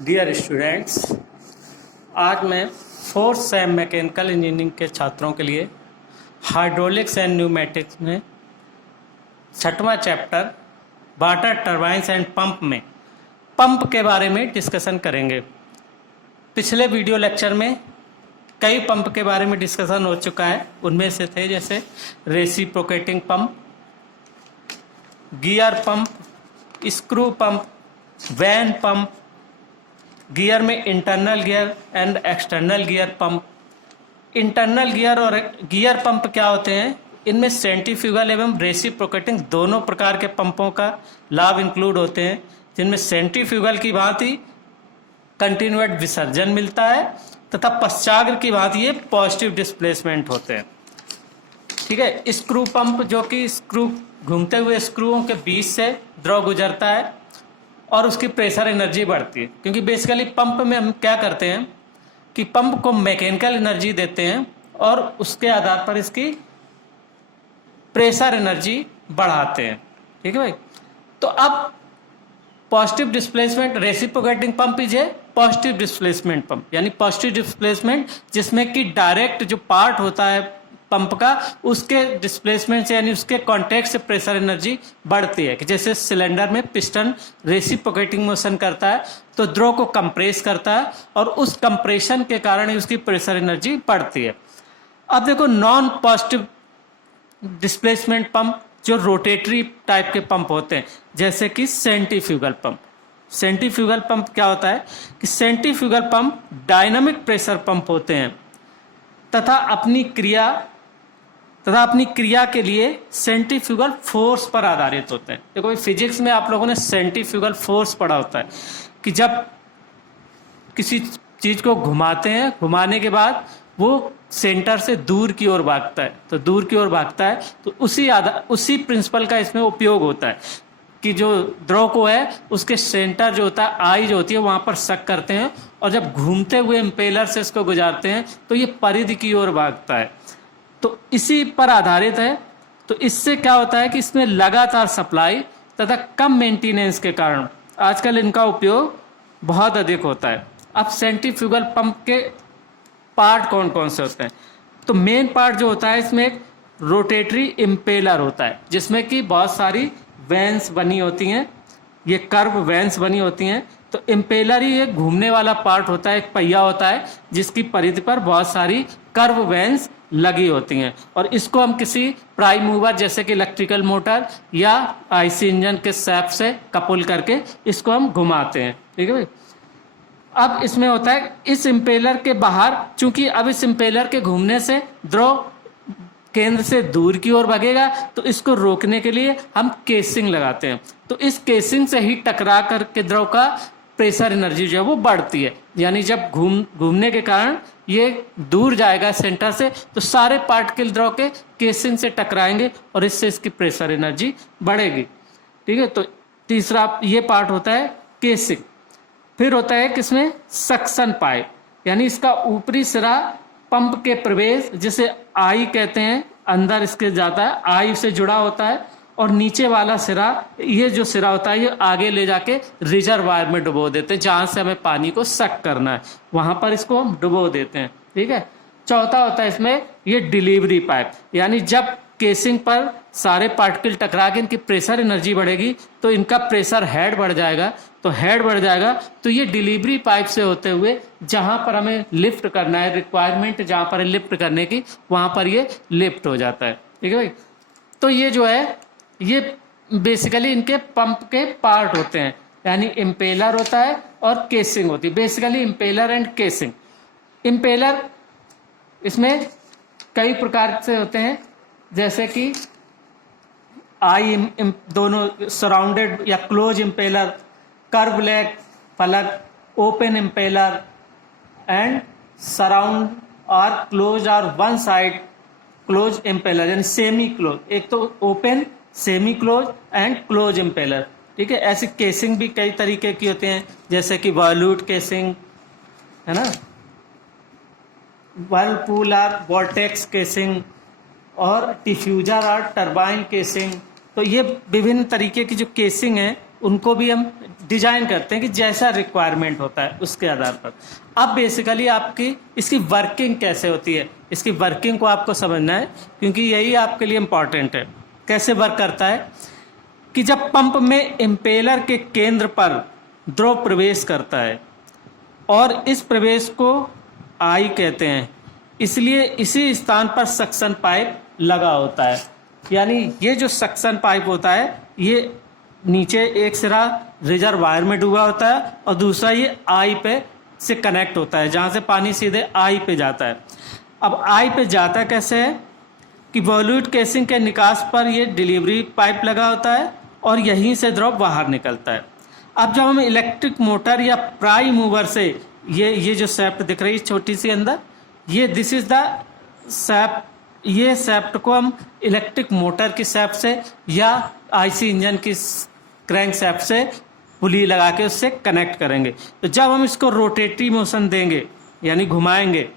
Dear students, आज मैं fourth same mechanical engineering के छात्रों के लिए हाइड्रोलिक्स एंड न्यूमेटिक्स में छठवां chapter water turbines and pump में पंप के बारे में डिस्कशन करेंगे। पिछले वीडियो लेक्चर में कई पंप के बारे में डिस्कशन हो चुका है। उनमें से थे जैसे reciprocating pump, gear pump, screw pump, vane pump, gear में internal gear and external gear pump. Internal gear और गियर पंप क्या होते हैं? इनमें सेंट्रीफ्यूगल एवं रेसिप्रोकेटिंग दोनों प्रकार के पंपों का लाभ इंक्लूड होते हैं, जिनमें सेंट्रीफ्यूगल की भांति कंटिन्यूअस विसर्जन मिलता है तथा पश्चाग्र की भांति ये पॉजिटिव डिस्प्लेसमेंट होते हैं। ठीक है। स्क्रू पंप जो कि स्क्रू घूमते हुए स्क्रूओं के बीच से द्रव गुजरता है और उसकी प्रेशर एनर्जी बढ़ती है, क्योंकि बेसिकली पंप में हम क्या करते हैं कि पंप को मैकेनिकल एनर्जी देते हैं और उसके आधार पर इसकी प्रेशर एनर्जी बढ़ाते हैं। ठीक है भाई। तो अब positive displacement reciprocating pump is a positive displacement pump, यानी पॉजिटिव डिस्प्लेसमेंट जिसमें कि डायरेक्ट जो पार्ट होता है पंप का उसके डिस्प्लेसमेंट से यानी उसके कांटेक्ट से प्रेशर एनर्जी बढ़ती है। कि जैसे सिलेंडर में पिस्टन रेसिप्रोकेटिंग मोशन करता है तो द्रव को कंप्रेस करता है और उस कंप्रेशन के कारण ही उसकी प्रेशर एनर्जी बढ़ती है। अब देखो नॉन पॉजिटिव डिस्प्लेसमेंट पंप जो रोटेटरी टाइप के पंप होते हैं, जैसे कि सेंट्रीफ्यूगल पंप। सेंट्रीफ्यूगल पंप क्या होता है कि centrifugal pump dynamic pressure pump होते हैं तथा अपनी क्रिया के लिए सेंट्रीफ्यूगल फोर्स पर आधारित होते हैं। देखो फिजिक्स में आप लोगों ने सेंट्रीफ्यूगल फोर्स पढ़ा होता है कि जब किसी चीज को घुमाते हैं, घुमाने के बाद वो सेंटर से दूर की ओर भागता है, तो दूर की ओर भागता है तो उसी प्रिंसिपल का इसमें उपयोग होता है कि जो द्रव को है उसके सेंटर जो होता है, आई जो होती है वहां पर शक करते हैं और जब घूमते हुए इम्पेलर से इसको गुजारते हैं तो ये परिधि की ओर भागता है। तो इसी पर आधारित है। तो इससे क्या होता है कि इसमें लगातार सप्लाई तथा कम मेंटेनेंस के कारण आजकल इनका उपयोग बहुत अधिक होता है। अब सेंट्रीफ्यूगल पंप के पार्ट कौन कौन से होते हैं? तो मेन पार्ट जो होता है इसमें एक रोटेटरी इम्पेलर होता है, जिसमें कि बहुत सारी वैन्स बनी होती हैं, ये कर्व वैन्स बनी होती हैं। तो इम्पेलर ही एक घूमने वाला पार्ट होता है, एक पहिया होता है जिसकी परिधि पर बहुत सारी कर्व वैन्स लगी होती हैं और इसको हम किसी प्राइम मूवर जैसे कि इलेक्ट्रिकल मोटर या आईसी इंजन के सैफ्ट से कपुल करके इसको हम घुमाते हैं। ठीक है भाई। अब इसमें होता है इस इम्पेलर के बाहर, चूंकि अब इस इम्पेलर के घूमने से द्रव केंद्र से दूर की ओर भागेगा, तो इसको रोकने के लिए हम केसिंग लगाते हैं। तो इस केसिंग से ही टकरा करके द्रव का प्रेशर एनर्जी जो है वो बढ़ती है, यानी जब घूमने के कारण ये दूर जाएगा सेंटर से तो सारे पार्टिकल द्रव के केसिंग से टकराएंगे और इससे इसकी प्रेशर एनर्जी बढ़ेगी। ठीक है। तो तीसरा ये पार्ट होता है केसिंग। फिर होता है किसमें सक्शन पाइप, यानी इसका ऊपरी सिरा पंप के प्रवेश जिसे आई कहते हैं अंदर इसके जाता है, आई से जुड़ा होता है और नीचे वाला सिरा, ये जो सिरा होता है ये आगे ले जाके रिजर्वायर में डुबो देते हैं, जहां से हमें पानी को सक करना है वहां पर इसको हम डुबो देते हैं। ठीक है। चौथा होता है इसमें ये डिलीवरी पाइप, यानी जब केसिंग पर सारे पार्टिकल टकरा के इनकी प्रेशर एनर्जी बढ़ेगी तो इनका प्रेशर हेड बढ़ जाएगा, तो हेड बढ़ जाएगा तो ये डिलीवरी पाइप से होते हुए जहां पर हमें लिफ्ट करना है, रिक्वायरमेंट जहां पर लिफ्ट करने की वहां पर ये लिफ्ट हो जाता है। ठीक है भाई। तो ये जो है ये बेसिकली इनके पंप के पार्ट होते हैं, यानी इम्पेलर होता है और केसिंग होती है। Basically impeller and casing. Impeller इसमें कई प्रकार से होते हैं, जैसे कि आई दोनों सराउंडेड या क्लोज इम्पेलर, कर्व लेग फलक, ओपन इम्पेलर एंड सराउंड और क्लोज और वन साइड क्लोज इम्पेलर, यानी सेमी क्लोज। एक तो open, semi close and close impeller. ठीक है। ऐसी केसिंग भी कई तरीके की होते हैं, जैसे कि वॉल्यूट केसिंग है ना, वर्लपूल और वॉल्टेक्स केसिंग और डिफ्यूजर और टरबाइन केसिंग। तो ये विभिन्न तरीके की जो केसिंग है उनको भी हम डिजाइन करते हैं कि जैसा रिक्वायरमेंट होता है उसके आधार पर। अब बेसिकली आपकी इसकी वर्किंग कैसे होती है, इसकी वर्किंग को आपको समझना है, क्योंकि यही आपके लिए इम्पॉर्टेंट है। कैसे वर्क करता है कि जब पंप में इम्पेलर के केंद्र पर द्रव प्रवेश करता है और इस प्रवेश को आई कहते हैं, इसलिए इसी स्थान पर सक्शन पाइप लगा होता है। यानी ये जो सक्शन पाइप होता है ये नीचे एक सिरा रिजर्वायर में डूबा होता है और दूसरा ये आई पे से कनेक्ट होता है, जहाँ से पानी सीधे आई पे जाता है। अब आई पे जाता कैसे है कि वॉल्यूट केसिंग के निकास पर ये डिलीवरी पाइप लगा होता है और यहीं से द्रव बाहर निकलता है। अब जब हम इलेक्ट्रिक मोटर या प्राइम मूवर से ये जो सैफ्ट दिख रही है छोटी सी अंदर, ये दिस इज द सैफ्ट, ये सैफ्ट को हम इलेक्ट्रिक मोटर की सैफ्ट से या आईसी इंजन की क्रैंक सैफ्ट से पुली लगा के उससे कनेक्ट करेंगे। तो जब हम इसको रोटेटरी मोशन देंगे यानी घुमाएंगे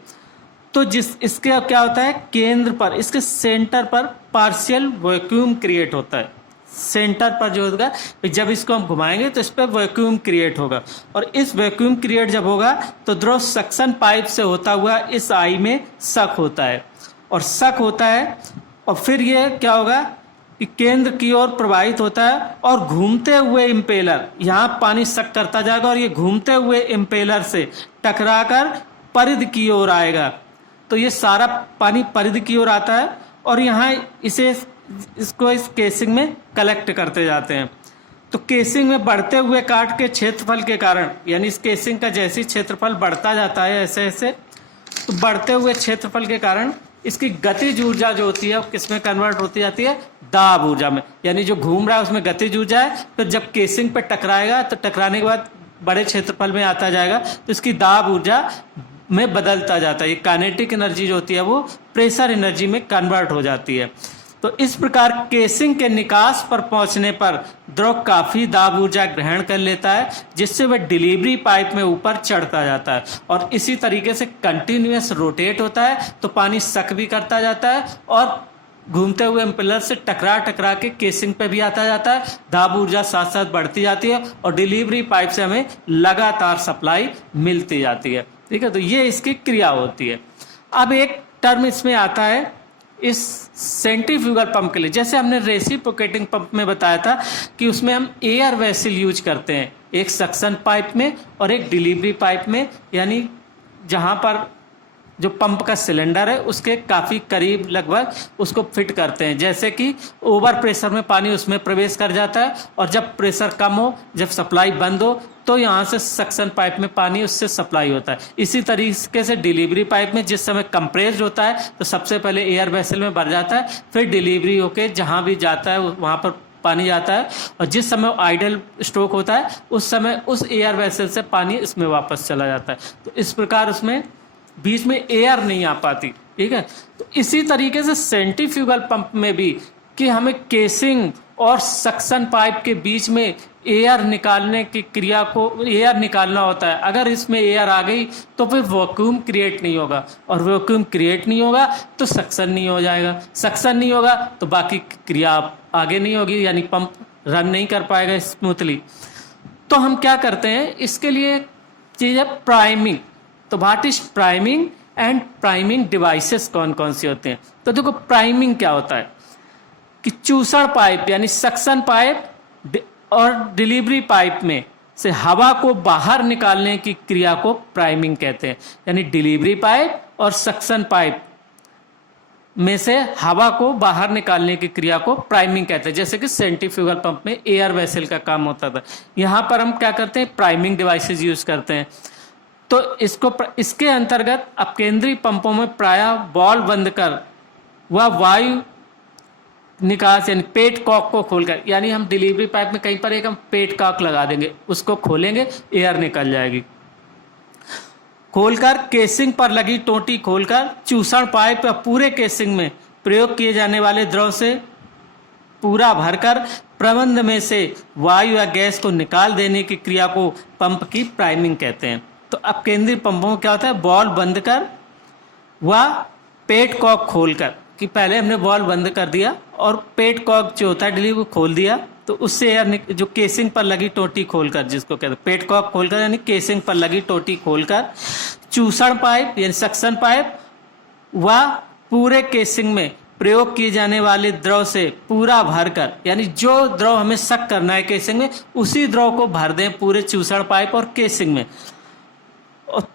तो इसके क्या होता है, केंद्र पर इसके सेंटर पर पार्शियल वैक्यूम क्रिएट होता है। सेंटर पर जो होगा जब इसको हम घुमाएंगे तो इस पर वैक्यूम क्रिएट होगा और इस वैक्यूम क्रिएट जब होगा तो द्रव सक्शन पाइप से होता हुआ इस आई में सक होता है और सक होता है और फिर ये क्या होगा कि केंद्र की ओर प्रवाहित होता है और घूमते हुए इम्पेलर, यहाँ पानी सक करता जाएगा और ये घूमते हुए इम्पेलर से टकराकर परिध की ओर आएगा। तो ये सारा पानी परिध की ओर आता है और यहाँ इसको इस केसिंग में कलेक्ट करते जाते हैं। तो केसिंग में बढ़ते हुए काट के क्षेत्रफल के कारण, यानी इस केसिंग का जैसे क्षेत्रफल बढ़ता जाता है ऐसे ऐसे, तो बढ़ते हुए क्षेत्रफल के कारण इसकी गतिज ऊर्जा जो होती है वो किस में कन्वर्ट होती जाती है, दाब ऊर्जा में। यानी जो घूम रहा है उसमें गतिज ऊर्जा है, फिर जब केसिंग पे टकराएगा तो टकराने के बाद बड़े क्षेत्रफल में आता जाएगा तो इसकी दाब ऊर्जा में बदलता जाता है। ये काइनेटिक एनर्जी जो होती है वो प्रेशर एनर्जी में कन्वर्ट हो जाती है। तो इस प्रकार केसिंग के निकास पर पहुंचने पर द्रव काफी दाब ऊर्जा ग्रहण कर लेता है, जिससे वह डिलीवरी पाइप में ऊपर चढ़ता जाता है और इसी तरीके से कंटिन्यूअस रोटेट होता है। तो पानी सक भी करता जाता है और घूमते हुए इम्पेलर से टकरा टकरा के केसिंग पे भी आता जाता है। दाब ऊर्जा साथ साथ बढ़ती जाती है और डिलीवरी पाइप से हमें लगातार सप्लाई मिलती जाती है। ठीक है, तो ये इसकी क्रिया होती है। अब एक टर्म इसमें आता है इस सेंट्रीफ्यूगल पंप के लिए। जैसे हमने रेसिप्रोकेटिंग पंप में बताया था कि उसमें हम एयर वेसल यूज करते हैं, एक सक्शन पाइप में और एक डिलीवरी पाइप में, यानी जहाँ पर जो पंप का सिलेंडर है उसके काफ़ी करीब लगभग उसको फिट करते हैं। जैसे कि ओवर प्रेशर में पानी उसमें प्रवेश कर जाता है और जब प्रेशर कम हो, जब सप्लाई बंद हो, तो यहाँ से सक्शन पाइप में पानी उससे सप्लाई होता है। इसी तरीके से डिलीवरी पाइप में जिस समय कंप्रेस्ड होता है तो सबसे पहले एयर वेसल में भर जाता है, फिर डिलीवरी होके जहाँ भी जाता है वहाँ पर पानी जाता है और जिस समय आइडल स्ट्रोक होता है उस समय उस एयर वेसल से पानी इसमें वापस चला जाता है। तो इस प्रकार उसमें बीच में एयर नहीं आ पाती। ठीक है, तो इसी तरीके से सेंट्रीफ्यूगल पंप में भी कि हमें केसिंग और सक्शन पाइप के बीच में एयर निकालने की क्रिया को एयर निकालना होता है। अगर इसमें एयर आ गई तो फिर वैक्यूम क्रिएट नहीं होगा और वैक्यूम क्रिएट नहीं होगा तो सक्शन नहीं हो जाएगा, सक्शन नहीं होगा तो बाकी क्रिया आगे नहीं होगी, यानी पंप रन नहीं कर पाएगा स्मूथली। तो हम क्या करते हैं, इसके लिए चीज़ है प्राइमिंग। तो what is priming and priming devices कौन कौन से होते हैं। तो देखो प्राइमिंग क्या होता है कि चूसण पाइप यानी सक्शन पाइप और डिलीवरी पाइप में से हवा को बाहर निकालने की क्रिया को प्राइमिंग कहते हैं। यानी डिलीवरी पाइप और सक्शन पाइप में से हवा को बाहर निकालने की क्रिया को प्राइमिंग कहते हैं। जैसे कि सेंट्रीफ्यूगल पंप में एयर वेसल का काम होता था, यहाँ पर हम क्या करते हैं, प्राइमिंग डिवाइसेस यूज करते हैं। तो इसके अंतर्गत अब केंद्रीय पंपों में प्रायः बॉल बंद कर वह वायु निकास यानी पेट कॉक को खोलकर, यानी हम डिलीवरी पाइप में कहीं पर एक हम पेट कॉक लगा देंगे, उसको खोलेंगे, एयर निकल जाएगी। खोलकर केसिंग पर लगी टोंटी खोलकर चूसण पाइप या पूरे केसिंग में प्रयोग किए जाने वाले द्रव से पूरा भरकर प्रबंध में से वायु या गैस को निकाल देने की क्रिया को पंप की प्राइमिंग कहते हैं। तो अब केंद्रीय पंपों में क्या होता है, बॉल बंद कर व पेट कॉक खोलकर, कि पहले हमने बॉल बंद कर दिया और पेट कॉक जो होता है डिलीवरी को खोल दिया, तो उससे एयर जो केसिंग पर लगी टोटी खोलकर, जिसको कहते हैं पेट कॉक खोलकर यानी केसिंग पर लगी टोटी खोलकर चूसण पाइप यानी सक्शन पाइप व पूरे केसिंग में प्रयोग किए जाने वाले द्रव से पूरा भरकर, यानी जो द्रव हमें सक करना है केसिंग में उसी द्रव को भर दें पूरे चूसण पाइप और केसिंग में।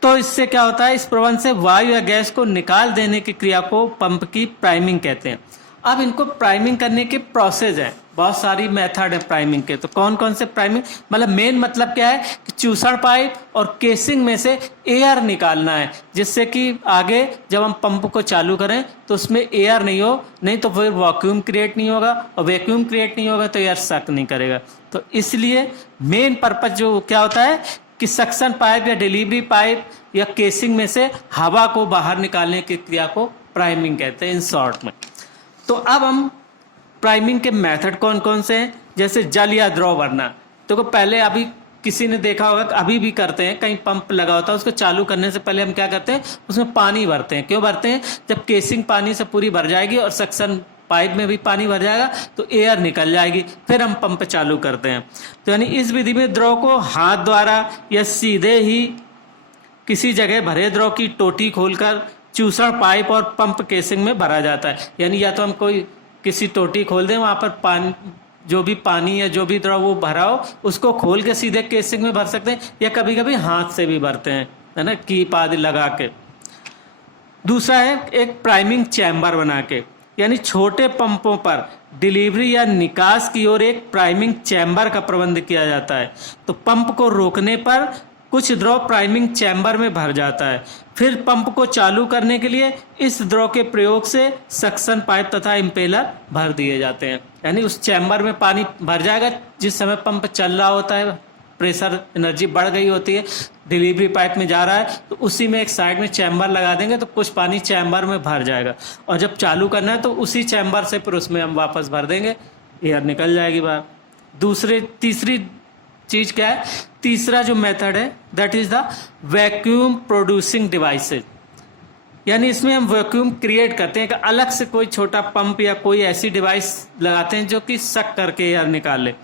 तो इससे क्या होता है, इस प्रबंध से वायु या गैस को निकाल देने की क्रिया को पंप की प्राइमिंग कहते हैं। अब इनको प्राइमिंग करने के प्रोसेस है, बहुत सारी मेथड है प्राइमिंग के। तो कौन कौन से प्राइमिंग, मतलब मेन मतलब क्या है कि चूसण पाइप और केसिंग में से एयर निकालना है, जिससे कि आगे जब हम पंप को चालू करें तो उसमें एयर नहीं हो, नहीं तो फिर वैक्यूम क्रिएट नहीं होगा, और वैक्यूम क्रिएट नहीं होगा तो एयर सक नहीं करेगा। तो इसलिए मेन पर्पज जो क्या होता है कि सक्शन पाइप या डिलीवरी पाइप या केसिंग में से हवा को बाहर निकालने की क्रिया को प्राइमिंग कहते हैं इन शॉर्ट में। तो अब हम प्राइमिंग के मेथड कौन कौन से हैं, जैसे जल या द्रव भरना। तो पहले अभी किसी ने देखा होगा, अभी भी करते हैं, कहीं पंप लगा होता है उसको चालू करने से पहले हम क्या करते हैं, उसमें पानी भरते हैं। क्यों भरते हैं, जब केसिंग पानी से पूरी भर जाएगी और सक्शन पाइप में भी पानी भर जाएगा तो एयर निकल जाएगी, फिर हम पंप चालू करते हैं। तो यानी इस विधि में द्रव को हाथ द्वारा या सीधे ही किसी जगह भरे द्रव की टोटी खोलकर चूसण पाइप और पंप केसिंग में भरा जाता है। यानी या तो हम कोई किसी टोटी खोल दें, वहां पर पानी, जो भी पानी या जो भी द्रव वो भरा हो उसको खोल के सीधे केसिंग में भर सकते हैं, या कभी कभी हाथ से भी भरते हैं, है ना, कीप आदि लगा के। दूसरा है एक प्राइमिंग चैम्बर बना के, यानी छोटे पंपों पर डिलीवरी या निकास की ओर एक प्राइमिंग चैम्बर का प्रबंध किया जाता है। तो पंप को रोकने पर कुछ द्रव प्राइमिंग चैम्बर में भर जाता है, फिर पंप को चालू करने के लिए इस द्रव के प्रयोग से सक्शन पाइप तथा इम्पेलर भर दिए जाते हैं। यानी उस चैम्बर में पानी भर जाएगा जिस समय पंप चल रहा होता है, प्रेशर एनर्जी बढ़ गई होती है, डिलीवरी पाइप में जा रहा है, तो उसी में एक साइड में चैम्बर लगा देंगे तो कुछ पानी चैम्बर में भर जाएगा, और जब चालू करना है तो उसी चैम्बर से फिर उसमें हम वापस भर देंगे, एयर निकल जाएगी बाहर। तीसरी चीज क्या है, तीसरा जो मेथड है that is the vacuum producing devices. यानी इसमें हम वैक्यूम क्रिएट करते हैं कि अलग से कोई छोटा पंप या कोई ऐसी डिवाइस लगाते हैं जो कि सक करके एयर निकाल ले।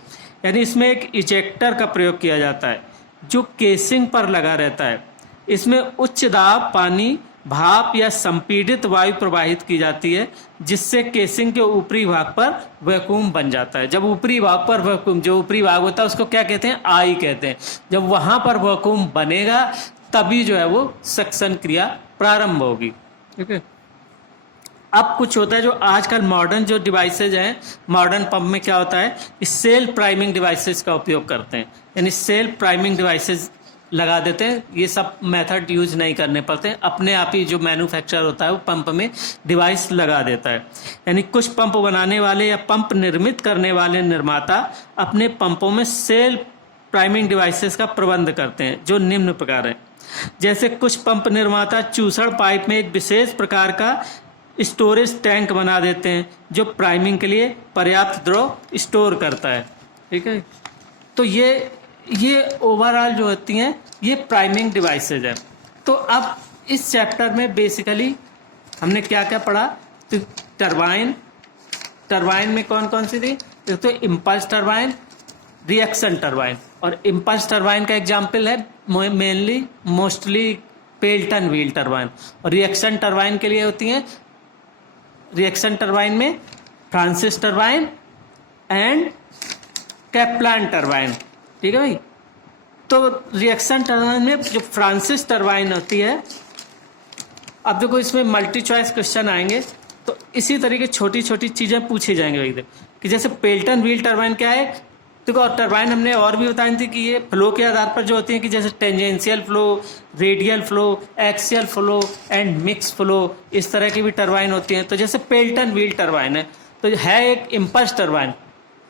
यानी इसमें एक इजेक्टर का प्रयोग किया जाता है जो केसिंग पर लगा रहता है। इसमें उच्च दाब पानी, भाप या संपीड़ित वायु प्रवाहित की जाती है, जिससे केसिंग के ऊपरी भाग पर वैक्यूम बन जाता है। जब ऊपरी भाग पर वैक्यूम, जो ऊपरी भाग होता है उसको क्या कहते हैं, आई कहते हैं। जब वहां पर वैक्यूम बनेगा तभी जो है वो सक्शन क्रिया प्रारंभ होगी। ठीक है। अब कुछ होता है जो आजकल मॉडर्न जो डिवाइसेज हैं, मॉडर्न पंप में क्या होता है, इस सेल्फ प्राइमिंग डिवाइसेज का उपयोग करते हैं। यानी सेल्फ प्राइमिंग डिवाइसेज लगा देते हैं, ये सब मेथड यूज नहीं करने पड़ते हैं, अपने आप ही जो मैन्युफैक्चर होता है वो पंप में डिवाइस लगा देता है। यानी कुछ पंप बनाने वाले या पंप निर्मित करने वाले निर्माता अपने पंपों में सेल्फ प्राइमिंग डिवाइसेस का प्रबंध करते हैं, जो निम्न प्रकार है। जैसे कुछ पंप निर्माता चूसण पाइप में एक विशेष प्रकार का स्टोरेज टैंक बना देते हैं जो प्राइमिंग के लिए पर्याप्त द्रव स्टोर करता है। ठीक है। तो ये ओवरऑल जो होती हैं ये प्राइमिंग डिवाइसेज है। तो अब इस चैप्टर में बेसिकली हमने क्या क्या पढ़ा, तो टरबाइन में कौन कौन सी थी, तो इम्पल्स टरबाइन, रिएक्शन टरबाइन। और इम्पल्स टरबाइन का एग्जाम्पल है मोस्टली पेल्टन व्हील टरबाइन। और रिएक्शन टरबाइन के लिए होती हैं, रिएक्शन टरबाइन में Francis turbine and Kaplan turbine. ठीक है भाई। तो रिएक्शन टरबाइन में जो फ्रांसिस टरबाइन होती है, अब देखो इसमें मल्टी चॉइस क्वेश्चन आएंगे तो इसी तरीके छोटी छोटी चीजें पूछी जाएंगे भाई, कि जैसे पेल्टन व्हील टरबाइन क्या है। देखो और टरबाइन हमने और भी बताई थी कि ये फ्लो के आधार पर जो होती है, कि जैसे tangential flow, radial flow, axial flow and mix flow, इस तरह की भी टरबाइन होती हैं। तो जैसे पेल्टन व्हील टरबाइन है तो है एक इम्पल्स टरबाइन,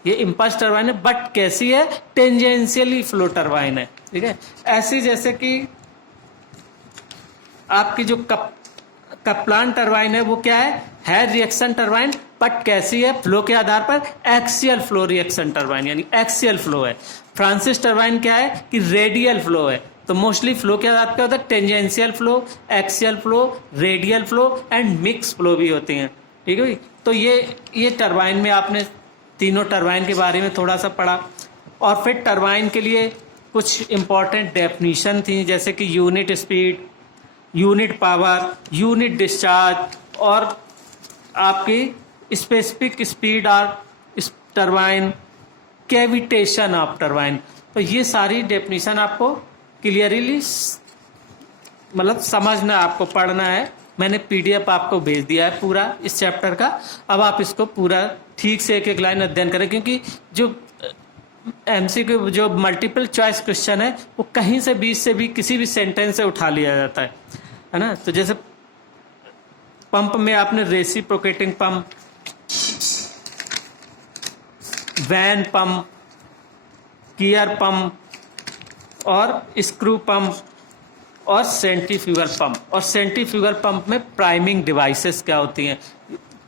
ये इम्पल्स टरबाइन है बट कैसी है, टेंजेंशियली फ्लो टरबाइन है। ठीक है। ऐसी जैसे कि आपकी जो कप्लान टरबाइन है वो क्या है रिएक्शन टरबाइन बट कैसी है, फ्लो के आधार पर एक्सियल फ्लो रिएक्शन टरबाइन, यानी एक्सियल फ्लो है। फ्रांसिस टरबाइन क्या है कि रेडियल फ्लो है। तो मोस्टली फ्लो के आधार पर होता है tangential flow, axial flow, radial flow and mix flow भी होती हैं। ठीक है भाई। तो ये टरबाइन में आपने तीनों टरबाइन के बारे में थोड़ा सा पढ़ा, और फिर टरबाइन के लिए कुछ इम्पॉर्टेंट डेफिनीशन थी, जैसे कि unit speed, unit power, unit discharge, और आपकी specific speed of turbine, cavitation of turbine. तो ये सारी डेफिनीशन आपको क्लियरली मतलब समझना, आपको पढ़ना है। मैंने पीडीएफ आपको भेज दिया है पूरा इस चैप्टर का। अब आप इसको पूरा ठीक से एक एक लाइन अध्ययन करें, क्योंकि जो एमसीक्यू जो मल्टीपल चॉइस क्वेश्चन है वो कहीं से बीच से भी किसी भी सेंटेंस से उठा लिया जाता है ना। तो जैसे पंप में आपने reciprocating pump, vane pump, gear pump और स्क्रू पंप और सेंट्रीफ्यूगल पंप। और सेंट्रीफ्यूगल पंप में प्राइमिंग डिवाइसेस क्या होती हैं,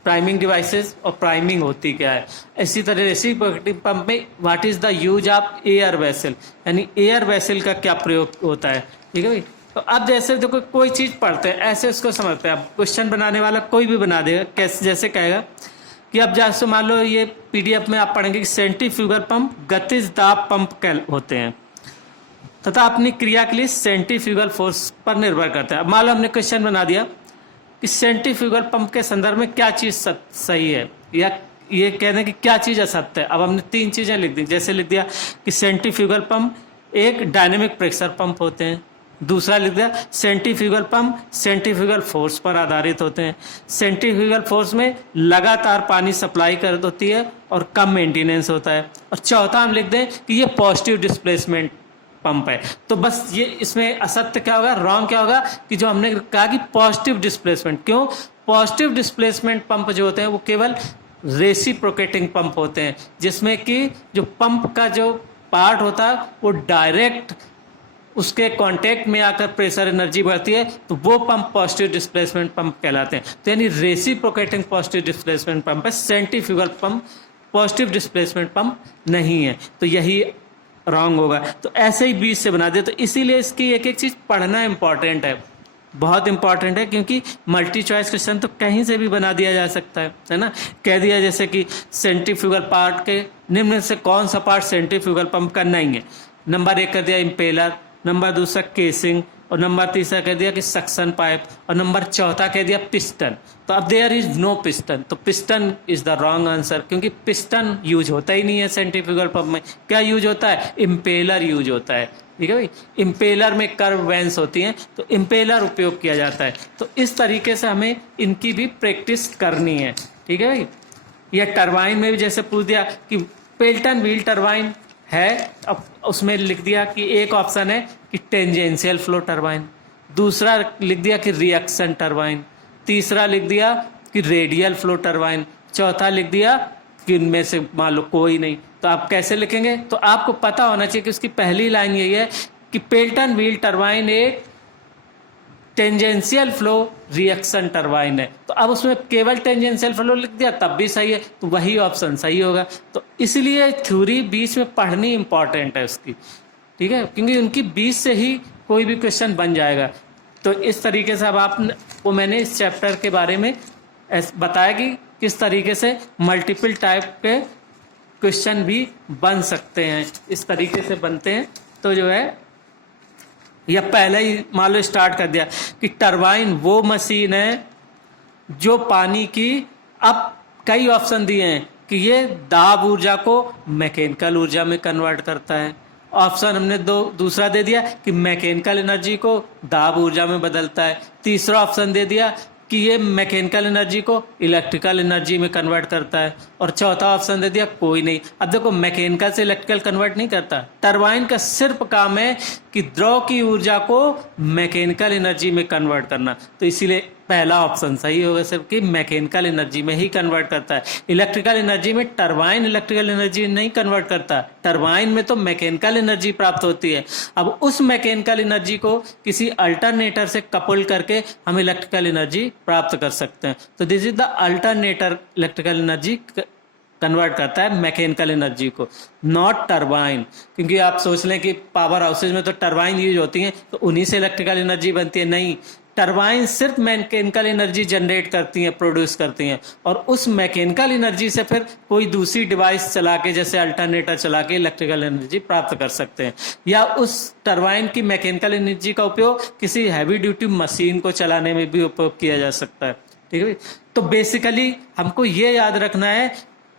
प्राइमिंग डिवाइसेस और प्राइमिंग होती क्या है। इसी तरह रेसिप्रोकेटिंग पंप में what is the use of air vessel, यानी एयर वेसल का क्या प्रयोग होता है। ठीक है भाई। तो अब जैसे देखो कोई चीज़ पढ़ते हैं ऐसे उसको समझते हैं। अब क्वेश्चन बनाने वाला कोई भी बना देगा, कैसे जैसे कहेगा कि अब जैसे मान लो ये पीडीएफ में आप पढ़ेंगे कि सेंट्रीफ्यूगल पंप गतिज दाब पंप होते हैं तथा अपनी क्रिया के लिए सेंट्रीफ्यूगल फोर्स पर निर्भर करते हैं। अब मान लो हमने क्वेश्चन बना दिया कि सेंट्रीफ्यूगल पंप के संदर्भ में क्या चीज़ सही है, या ये कहने की क्या चीज़ असत्य है। अब हमने तीन चीज़ें लिख दी, जैसे लिख दिया कि सेंट्रीफ्यूगल पंप एक डायनेमिक प्रेशर पंप होते हैं, दूसरा लिख दिया सेंट्रीफ्यूगल पंप सेंट्रीफ्यूगल फोर्स पर आधारित होते हैं, सेंट्रीफ्यूगल फोर्स में लगातार पानी सप्लाई कर होती है और कम मेंटेनेंस होता है, और चौथा हम लिख दें कि ये पॉजिटिव डिस्प्लेसमेंट पंप है। तो बस ये इसमें असत्य क्या होगा, रॉन्ग क्या होगा कि जो हमने कहा कि पॉजिटिव डिस्प्लेसमेंट। क्यों? पॉजिटिव डिस्प्लेसमेंट पंप जो होते हैं वो केवल रेसिप्रोकेटिंग पंप होते हैं, जिसमें कि जो पंप का जो पार्ट होता है वो डायरेक्ट उसके कांटेक्ट में आकर प्रेशर एनर्जी बढ़ती है, तो वो पंप पॉजिटिव डिस्प्लेसमेंट पंप कहलाते हैं। तो यानी रेसिप्रोकेटिंग पॉजिटिव डिस्प्लेसमेंट पंप है, centrifugal pump positive displacement pump नहीं है। तो यही रॉन्ग होगा। तो ऐसे ही बीच से बना दे। तो इसीलिए इसकी एक एक चीज़ पढ़ना इंपॉर्टेंट है, बहुत इंपॉर्टेंट है, क्योंकि मल्टी चॉइस क्वेश्चन तो कहीं से भी बना दिया जा सकता है ना। कह दिया जैसे कि सेंट्रीफ्यूगल पार्ट के निम्न से कौन सा पार्ट सेंट्रीफ्यूगल पंप का नहीं है। नंबर 1 कर दिया इम्पेलर, नंबर 2 केसिंग, और नंबर 3 कह दिया कि सक्शन पाइप, और नंबर 4 कह दिया पिस्टन। तो अब देयर इज नो पिस्टन, तो piston is the wrong answer, क्योंकि पिस्टन यूज होता ही नहीं है सेंट्रीफ्यूगल पंप में। क्या यूज होता है? इम्पेलर यूज होता है। ठीक है भाई। इम्पेलर में कर्व वेंस होती हैं, तो इम्पेलर उपयोग किया जाता है। तो इस तरीके से हमें इनकी भी प्रैक्टिस करनी है। ठीक है भाई। यह टरबाइन में भी जैसे पूछ दिया कि पेल्टन व्हील टरबाइन है, अब उसमें लिख दिया कि एक ऑप्शन है कि टेंजेंशियल फ्लो टरबाइन, दूसरा लिख दिया कि रिएक्शन टरबाइन, तीसरा लिख दिया कि रेडियल फ्लो टरबाइन, चौथा लिख दिया कि इनमें से मान लो कोई नहीं। तो आप कैसे लिखेंगे? तो आपको पता होना चाहिए कि उसकी पहली लाइन यही है कि पेल्टन व्हील टरबाइन एक टेंजेंशियल फ्लो रिएक्शन टरबाइन है। तो अब उसमें केवल टेंजेंशियल फ्लो लिख दिया तब भी सही है, तो वही ऑप्शन सही होगा। तो इसलिए थ्योरी बीच में पढ़नी इंपॉर्टेंट है उसकी। ठीक है, क्योंकि उनकी बीच से ही कोई भी क्वेश्चन बन जाएगा। तो इस तरीके से अब आपको मैंने इस चैप्टर के बारे में बताया कि किस तरीके से मल्टीपल टाइप के क्वेश्चन भी बन सकते हैं, इस तरीके से बनते हैं। तो जो है या पहले ही मान लो स्टार्ट कर दिया कि टरबाइन वो मशीन है जो पानी की, अब कई ऑप्शन दिए हैं कि ये दाब ऊर्जा को मैकेनिकल ऊर्जा में कन्वर्ट करता है। ऑप्शन हमने दूसरा दे दिया कि मैकेनिकल एनर्जी को दाब ऊर्जा में बदलता है। तीसरा ऑप्शन दे दिया कि ये मैकेनिकल एनर्जी को इलेक्ट्रिकल एनर्जी में कन्वर्ट करता है, और चौथा ऑप्शन दे दिया कोई नहीं। अब देखो मैकेनिकल से इलेक्ट्रिकल कन्वर्ट नहीं करता, टरबाइन का सिर्फ काम है कि द्रव की ऊर्जा को मैकेनिकल एनर्जी में कन्वर्ट करना। तो इसीलिए पहला ऑप्शन सही होगा सिर्फ कि मैकेनिकल एनर्जी में ही कन्वर्ट करता है। इलेक्ट्रिकल एनर्जी में टरबाइन इलेक्ट्रिकल एनर्जी नहीं कन्वर्ट करता, टरबाइन में तो मैकेनिकल एनर्जी प्राप्त होती है। अब उस मैकेनिकल एनर्जी को किसी अल्टरनेटर से कपल करके हम इलेक्ट्रिकल एनर्जी प्राप्त कर सकते हैं। तो this is the alternator, electrical energy convert करता है मैकेनिकल एनर्जी को, नॉट टरबाइन। क्योंकि आप सोच लें कि पावर हाउसेज में तो टरबाइन यूज होती हैं तो उन्हीं से इलेक्ट्रिकल एनर्जी बनती है, नहीं। टरबाइन सिर्फ मैकेनिकल एनर्जी जनरेट करती हैं, प्रोड्यूस करती हैं, और उस मैकेनिकल एनर्जी से फिर कोई दूसरी डिवाइस चला के, जैसे अल्टरनेटर चला के इलेक्ट्रिकल एनर्जी प्राप्त कर सकते हैं, या उस टरबाइन की मैकेनिकल एनर्जी का उपयोग किसी हैवी ड्यूटी मशीन को चलाने में भी उपयोग किया जा सकता है। ठीक है, तो बेसिकली हमको ये याद रखना है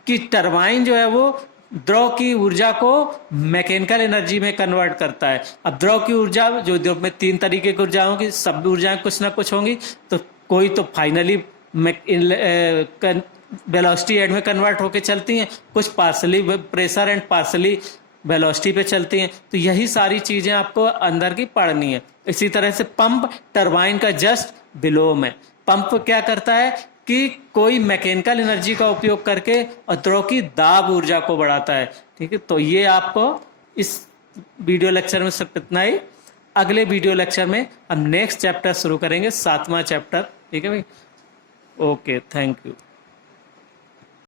कि टरबाइन जो है वो द्रव की ऊर्जा को मैकेनिकल एनर्जी में कन्वर्ट करता है। अब द्रव की ऊर्जा जो उद्योग में 3 तरीके की ऊर्जा होंगी, सब ऊर्जाएं कुछ ना कुछ होंगी, तो कोई तो फाइनली वेलोसिटी एड में कन्वर्ट होकर चलती हैं, कुछ partially pressure and partially velocity पे चलती हैं। तो यही सारी चीजें आपको अंदर की पढ़नी है। इसी तरह से पंप टरबाइन का जस्ट बिलो में, पंप क्या करता है कि कोई मैकेनिकल एनर्जी का उपयोग करके और द्रव की दाब ऊर्जा को बढ़ाता है। ठीक है, तो ये आपको इस वीडियो लेक्चर में सिर्फ इतना ही। अगले वीडियो लेक्चर में हम नेक्स्ट चैप्टर शुरू करेंगे, 7वां चैप्टर। ठीक है भाई, ओके, थैंक यू।